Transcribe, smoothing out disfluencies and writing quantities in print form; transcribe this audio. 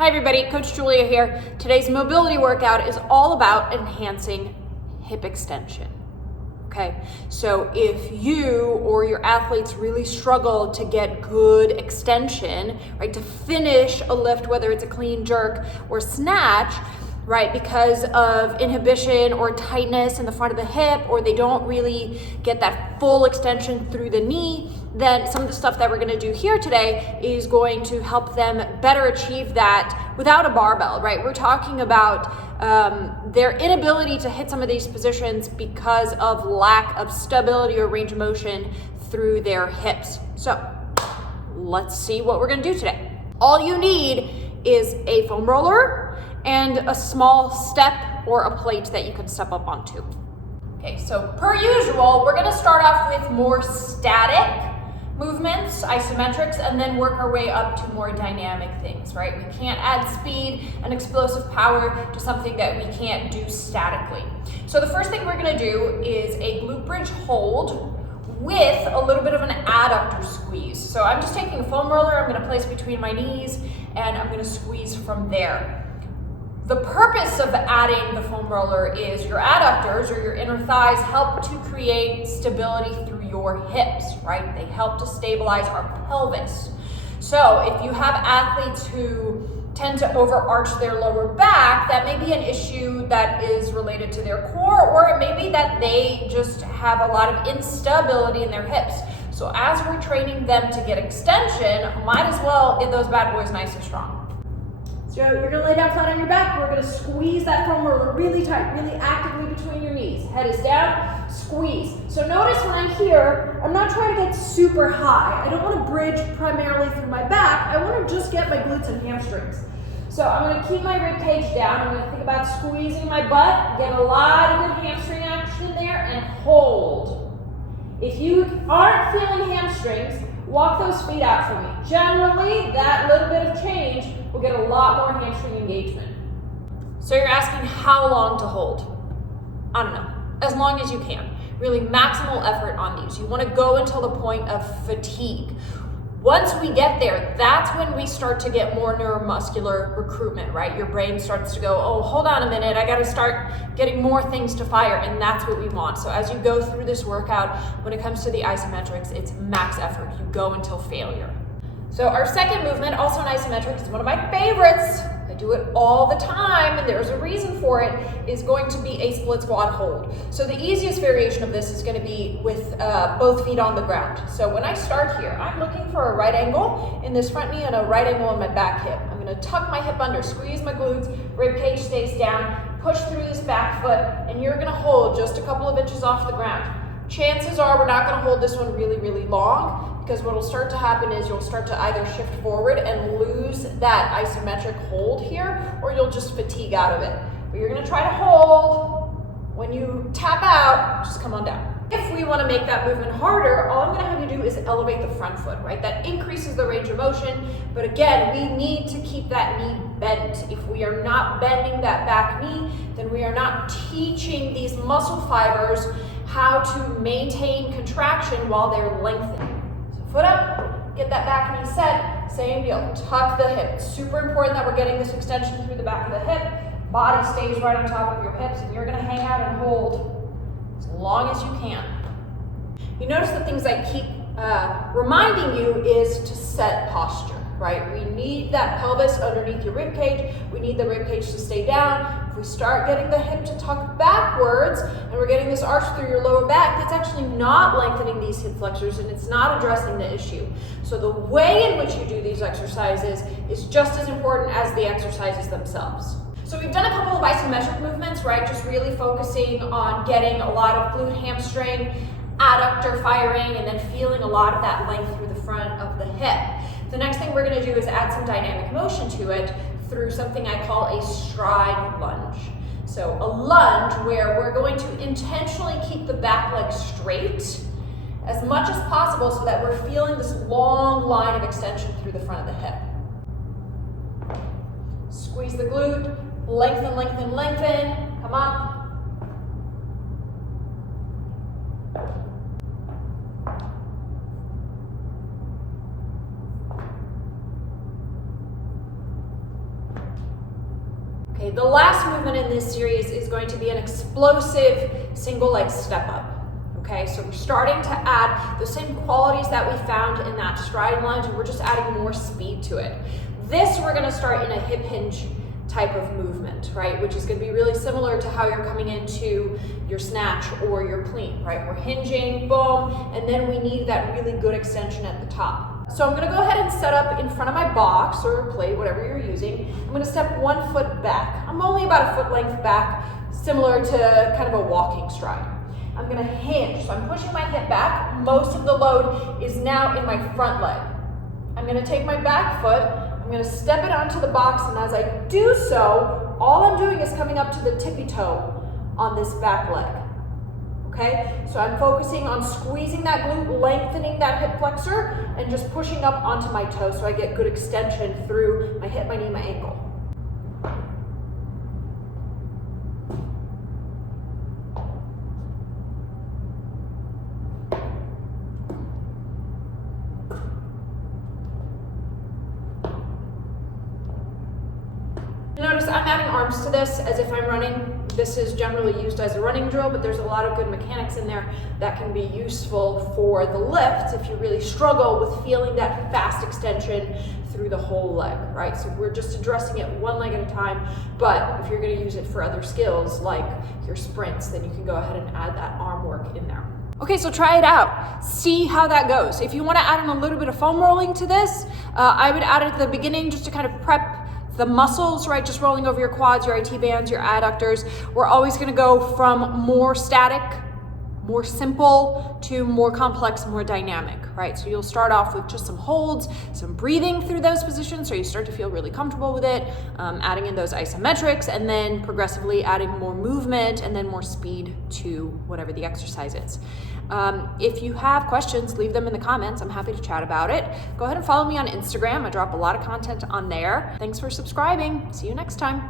Hi everybody, Coach Julia here. Today's mobility workout is all about enhancing hip extension. Okay, so if you or your athletes really struggle to get good extension, right, to finish a lift, whether it's a clean jerk or snatch, right, because of inhibition or tightness in the front of the hip, or they don't really get that full extension through the knee, then some of the stuff that we're going to do here today is going to help them better achieve that without a barbell, right? We're talking about their inability to hit some of these positions because of lack of stability or range of motion through their hips. So let's see what we're going to do today. All you need is a foam roller and a small step or a plate that you can step up onto. Okay, so per usual, we're going to start off with more static movements, isometrics, and then work our way up to more dynamic things, right? We can't add speed and explosive power to something that we can't do statically. So the first thing we're going to do is a glute bridge hold with a little bit of an adductor squeeze. So I'm just taking a foam roller, I'm going to place between my knees, and I'm going to squeeze from there. The purpose of adding the foam roller is your adductors or your inner thighs help to create stability through your hips, right? They help to stabilize our pelvis. So if you have athletes who tend to overarch their lower back, that may be an issue that is related to their core, or it may be that they just have a lot of instability in their hips. So as we're training them to get extension, might as well get those bad boys nice and strong. So you're gonna lay down flat on your back. We're gonna squeeze that foam roller really tight, really actively between your knees. Head is down, squeeze. So notice when I'm here, I'm not trying to get super high. I don't wanna bridge primarily through my back. I wanna just get my glutes and hamstrings. So I'm gonna keep my rib cage down. I'm gonna think about squeezing my butt, get a lot of good hamstring action there, and hold. If you aren't feeling hamstrings, walk those feet out for me. Generally, that little bit of change will get a lot more hamstring engagement. So you're asking how long to hold? I don't know, as long as you can. Really maximal effort on these. You want to go until the point of fatigue. Once we get there, that's when we start to get more neuromuscular recruitment, right? Your brain starts to go, oh, hold on a minute, I gotta start getting more things to fire, and that's what we want. So as you go through this workout, when it comes to the isometrics, it's max effort. You go until failure. So our second movement, also in isometrics, is one of my favorites. I do it all the time, and there's a reason for it, is going to be a split squat hold. So the easiest variation of this is going to be with both feet on the ground. So when I start here, I'm looking for a right angle in this front knee and a right angle in my back hip. I'm going to tuck my hip under, squeeze my glutes, rib cage stays down, push through this back foot, and you're going to hold just a couple of inches off the ground. Chances are we're not going to hold this one really, really long, because what will start to happen is you'll start to either shift forward and lose that isometric hold here, or you'll just fatigue out of it. But you're going to try to hold. When you tap out, just come on down. If we want to make that movement harder, all I'm going to have you do is elevate the front foot, right? That increases the range of motion, but again, we need to keep that knee bent. If we are not bending that back knee, then we are not teaching these muscle fibers how to maintain contraction while they're lengthening. So foot up, get that back knee set, same deal, tuck the hip. It's super important that we're getting this extension through the back of the hip. Body stays right on top of your hips, and you're gonna hang out and hold as long as you can. You notice the things I keep reminding you is to set posture, right? We need that pelvis underneath your rib cage. We need the rib cage to stay down. If we start getting the hip to tuck backwards and we're getting this arch through your lower back, that's actually not lengthening these hip flexors, and it's not addressing the issue. So the way in which you do these exercises is just as important as the exercises themselves. So we've done a couple of isometric movements, right? Just really focusing on getting a lot of glute hamstring, adductor firing, and then feeling a lot of that length through the front of the hip. The next thing we're going to do is add some dynamic motion to it through something I call a stride lunge. So a lunge where we're going to intentionally keep the back leg straight as much as possible so that we're feeling this long line of extension through the front of the hip. Squeeze the glute, lengthen, lengthen, lengthen, come up. Okay, the last movement in this series is going to be an explosive single leg step up. Okay, so we're starting to add the same qualities that we found in that stride lunge, and we're just adding more speed to it. This we're gonna start in a hip hinge type of movement, right? Which is gonna be really similar to how you're coming into your snatch or your clean, right? We're hinging, boom, and then we need that really good extension at the top. So I'm gonna go ahead and set up in front of my box or plate, whatever you're using. I'm gonna step 1 foot back. I'm only about a foot length back, similar to kind of a walking stride. I'm gonna hinge, so I'm pushing my hip back. Most of the load is now in my front leg. I'm gonna take my back foot, I'm gonna step it onto the box, and as I do so, all I'm doing is coming up to the tippy toe on this back leg. Okay, so I'm focusing on squeezing that glute, lengthening that hip flexor, and just pushing up onto my toe so I get good extension through my hip, my knee, my ankle. Notice I'm adding arms to this as if I'm running. This is generally used as a running drill, but there's a lot of good mechanics in there that can be useful for the lift if you really struggle with feeling that fast extension through the whole leg, right? So we're just addressing it one leg at a time, but if you're gonna use it for other skills like your sprints, then you can go ahead and add that arm work in there. Okay, so try it out. See how that goes. If you wanna add in a little bit of foam rolling to this, I would add it at the beginning just to kind of prep the muscles, right? Just rolling over your quads, your IT bands, your adductors. We're always gonna go from more static, more simple to more complex, more dynamic, right? So you'll start off with just some holds, some breathing through those positions so you start to feel really comfortable with it, adding in those isometrics, and then progressively adding more movement and then more speed to whatever the exercise is. If you have questions, leave them in the comments. I'm happy to chat about it. Go ahead and follow me on Instagram. I drop a lot of content on there. Thanks for subscribing. See you next time.